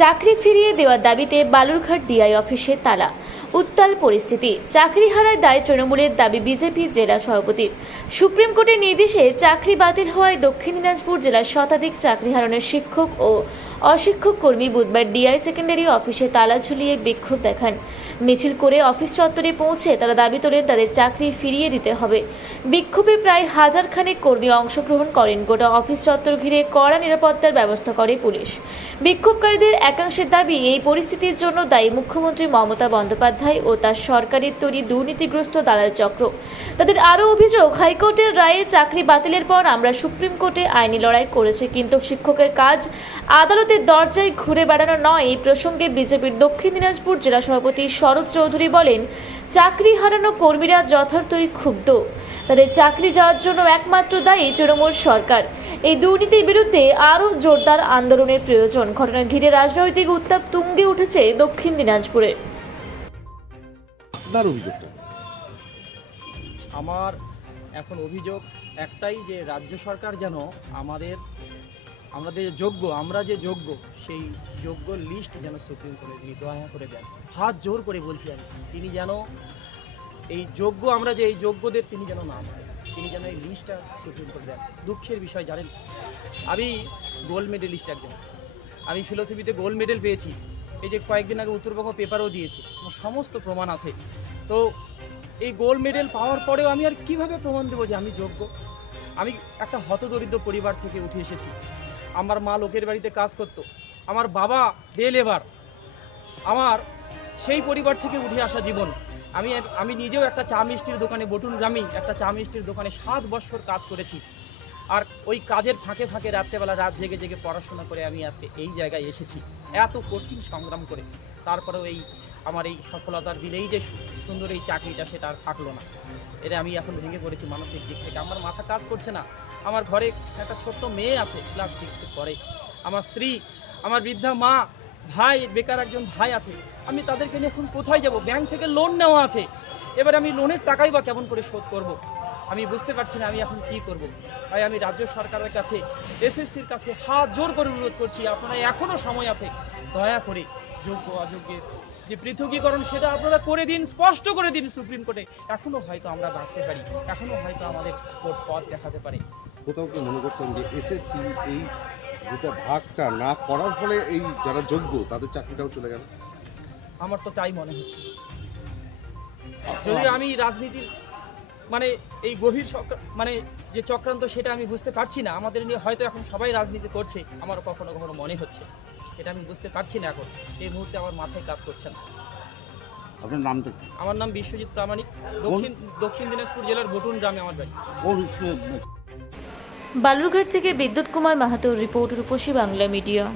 চাকরি ফিরিয়ে দেওয়ার দাবিতে বালুরঘাট ডিআই অফিসে তালা। উত্তাল পরিস্থিতি। চাকরি হারায় দায় তৃণমূলের দাবি বিজেপি জেলা সভাপতির। সুপ্রিম কোর্টের নির্দেশে চাকরি বাতিল হওয়ায় দক্ষিণ দিনাজপুর জেলার শতাধিক চাকরি হারানোর শিক্ষক ও অশিক্ষক কর্মী বুধবার ডিআই সেকেন্ডারি অফিসে তালা ঝুলিয়ে বিক্ষোভ দেখান। মিছিল করে অফিস চত্বরে পৌঁছে তারা দাবি তোলেন তাদের চাকরি ফিরিয়ে দিতে হবে। বিক্ষোভে প্রায় হাজার খানেক কর্মী অংশগ্রহণ করেন। গোটা অফিস চত্বর ঘিরে কড়া নিরাপত্তার ব্যবস্থা করে পুলিশ। বিক্ষোভকারীদের একাংশের দাবি, এই পরিস্থিতির জন্য দায়ী মুখ্যমন্ত্রী মমতা বন্দ্যোপাধ্যায় ও তার সরকারের তৈরি দুর্নীতিগ্রস্ত দালাল চক্র। তাদের আরও অভিযোগ, হাইকোর্টের রায়ে চাকরি বাতিলের পর আমরা সুপ্রিম কোর্টে আইনি লড়াই করেছি, কিন্তু শিক্ষকের কাজ আদালতের দরজায় ঘুরে বেড়ানো নয়। এই প্রসঙ্গে বিজেপির দক্ষিণ দিনাজপুর জেলা সভাপতি শরৎ চৌধুরী বলেন, চাকরি হারানো কর্মীরা যথার্থই ক্ষুব্ধ। তাদের চাকরি যাওয়ার জন্য একমাত্র দায়ী তৃণমূল সরকার। এই দুর্নীতির বিরুদ্ধে আরও জোরদার আন্দোলনের প্রয়োজন। ঘটনা ঘিরে রাজনৈতিক উত্তাপ তুঙ্গে উঠেছে দক্ষিণ দিনাজপুরে। অভিযোগটা আমার এখন অভিযোগ একটাই যে রাজ্য সরকার যেন আমাদের আমাদের যোগ্য, আমরা যে যোগ্য, সেই যোগ্য লিস্ট যেন সুপ্রিম কোর্টে তিনি দয়া করে দেন। হাত জোর করে বলছি আমি, তিনি যেন এই যোগ্য, আমরা যে এই যোগ্যদের তিনি যেন না মারেন তিনি যেন এই লিস্টটা সুপ্রিম কোর্টে দেন। দুঃখের বিষয়, জানেন, আমি গোল্ড মেডেলিস্ট একজন। আমি ফিলোসফিতে গোল্ড মেডেল পেয়েছি। এই যে কয়েকদিন আগে উত্তরবঙ্গ পেপারও দিয়েছে সমস্ত প্রমাণ আছে। তো এই গোল্ড মেডেল পাওয়ার পরেও আমি আর কীভাবে প্রমাণ দেবো যে আমি যোগ্য? আমি একটা হতদরিদ্র পরিবার থেকে উঠে এসেছি। আমার মা লোকের বাড়িতে কাজ করতো, আমার বাবা ডে লেবার আমার সেই পরিবার থেকে উঠে আসা জীবন। আমি আমি নিজেও একটা চা মিষ্টির দোকানে বটুন গ্রামেই একটা চা মিষ্টির দোকানে সাত বছর কাজ করেছি। আর ওই কাজের ফাঁকে ফাঁকে রাত্রেবেলা রাত জেগে জেগে পড়াশোনা করে আমি আজকে এই জায়গায় এসেছি। এত কঠিন সংগ্রাম করে। তারপরেও এই আমার এই সফলতার দিলেই যে সুন্দর এই চাকরিটা সেটা আর থাকল না। এটা আমি এখন ভেঙে পড়েছি মানসিক দিক থেকে। আমার মাথা কাজ করছে না। আমার ঘরে একটা ছোট্ট মেয়ে আছে ক্লাস সিক্সে পড়ে আমার স্ত্রী, আমার বৃদ্ধা মা, ভাই, বেকার একজন ভাই আছে। আমি তাদেরকে নিয়ে এখন কোথায় যাব? ব্যাংক থেকে লোন নেওয়া আছে। এবার আমি লোনের টাকাই বা কেমন করে শোধ করব। আমি বুঝতে পারছি না আমি এখন কি করব। তাই আমি রাজ্য সরকারের কাছে এসএসসির কাছে হাত জোর করে অনুরোধ করছি আপনারা এখনও সময় আছে। দয়া করে যোগ্য অযোগ্যের যে পৃথকীকরণ সেটা আপনারা করে দিন স্পষ্ট করে দিন সুপ্রিম কোর্টে। এখনও হয়তো আমরা বাঁচতে পারি এখনও হয়তো আমাদের কোর্ট পথ দেখাতে পারে। কোথাও কি মনে করছেন যে এসএসসি এই যেটা ভাগটা না করার ফলে এই যারা যোগ্য তাদের চাকরিটাও চলে গেল? আমার তো তাই মনে হচ্ছে। যদি আমি রাজনীতির মানে এই গভীর চক্র- মানে যে চক্রান্ত সেটা আমি বুঝতে পারছি না। আমাদের নিয়ে হয়তো এখন সবাই রাজনীতি করছে। আমার কখনো কখনো মনে হচ্ছে। এটা আমি বুঝতে পারছি না এখন। এই মুহূর্তে আমার মাথায় কাজ করছে না। আপনার নামটা কি? আমার নাম বিশ্বজিৎ প্রামাণিক। দক্ষিণ দক্ষিণ দিনাজপুর জেলার বটুন গ্রামে আমার বাড়ি। বালুরঘাট থেকে বিদ্যুৎ কুমার মাহাতোর রিপোর্ট রূপসী বাংলা মিডিয়া।